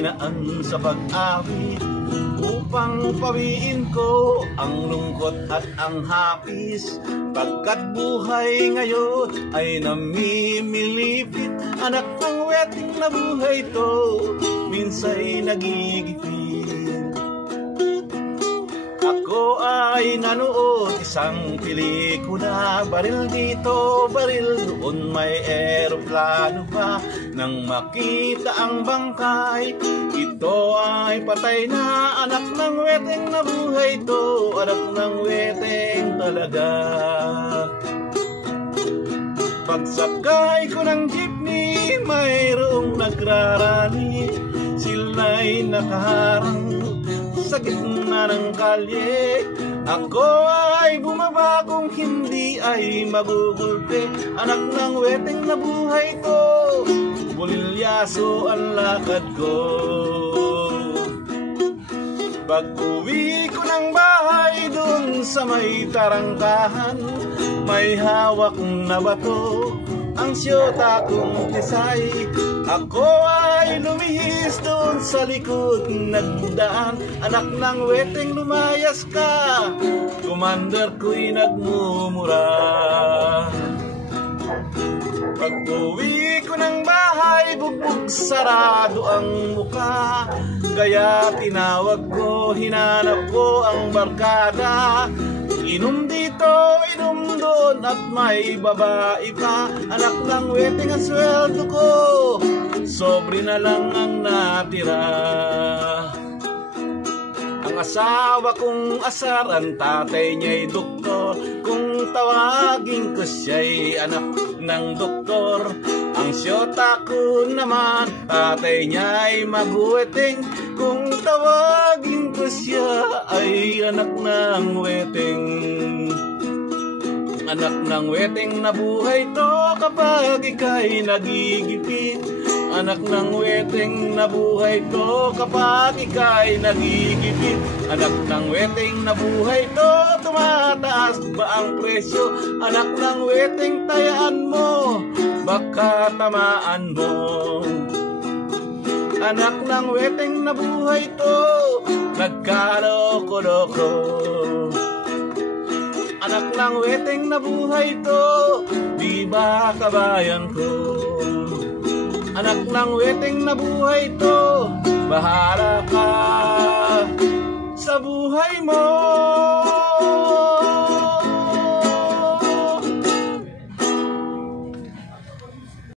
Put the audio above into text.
dinaan sa pag-awit upang pawiin ko ang lungkot at ang hapis. Pagkat buhay ngayon ay namimilipit, anak ng weting na buhay to, minsa'y nagigipit. Ako ay nanood isang pelikula, baril dito, baril doon, may eroplano pa. Nang makita ang bangkay, ito ay patay na, anak ng weteng na buhay to, anak ng weteng talaga. Pagsakay ko ng jeepney, mayroong nagrarally, sila'y nakaharang sa gitna ng kalye. Ako ay bumaba kung hindi ay magugulpe, anak ng weteng na buhay ko, bulilyaso ang lakad ko. Pag-uwi ko ng bahay dun sa may tarangkahan, may hawak na bato ang siyota kong tisay. Ako ay lumihis doon sa likod nagdaan, anak ng weteng lumayas ka, commander ko'y nagmumura. Pag-uwi ko ng bahay, bugbog sarado ang muka, kaya tinawag ko, hinanap ko ang barkada. Inom dito, inom doon, at may babae pa, anak ng weteng ang sweldo ko, sobre na lang ang natira. Ang asawa kong asar, ang tatay niya'y doktor, kung tawagin ko siya'y anak ng doktor. Ang siyota ko naman, tatay niya'y maguweteng, kung tawagin ko siya ay anak ng weteng. Anak ng weteng na buhay to kapag ika'y nagigipit, anak ng weteng na buhay to kapag ika'y nagigipit, anak ng weteng na buhay to, tumataas ba ang presyo, anak ng weteng tayaan mo, baka tamaan mo. Anak ng weteng na buhay to, nagkaloko-loko. Anak ng weteng na buhay to, di ba kabayan ko? Anak ng weteng na buhay to, bahala ka sa buhay mo.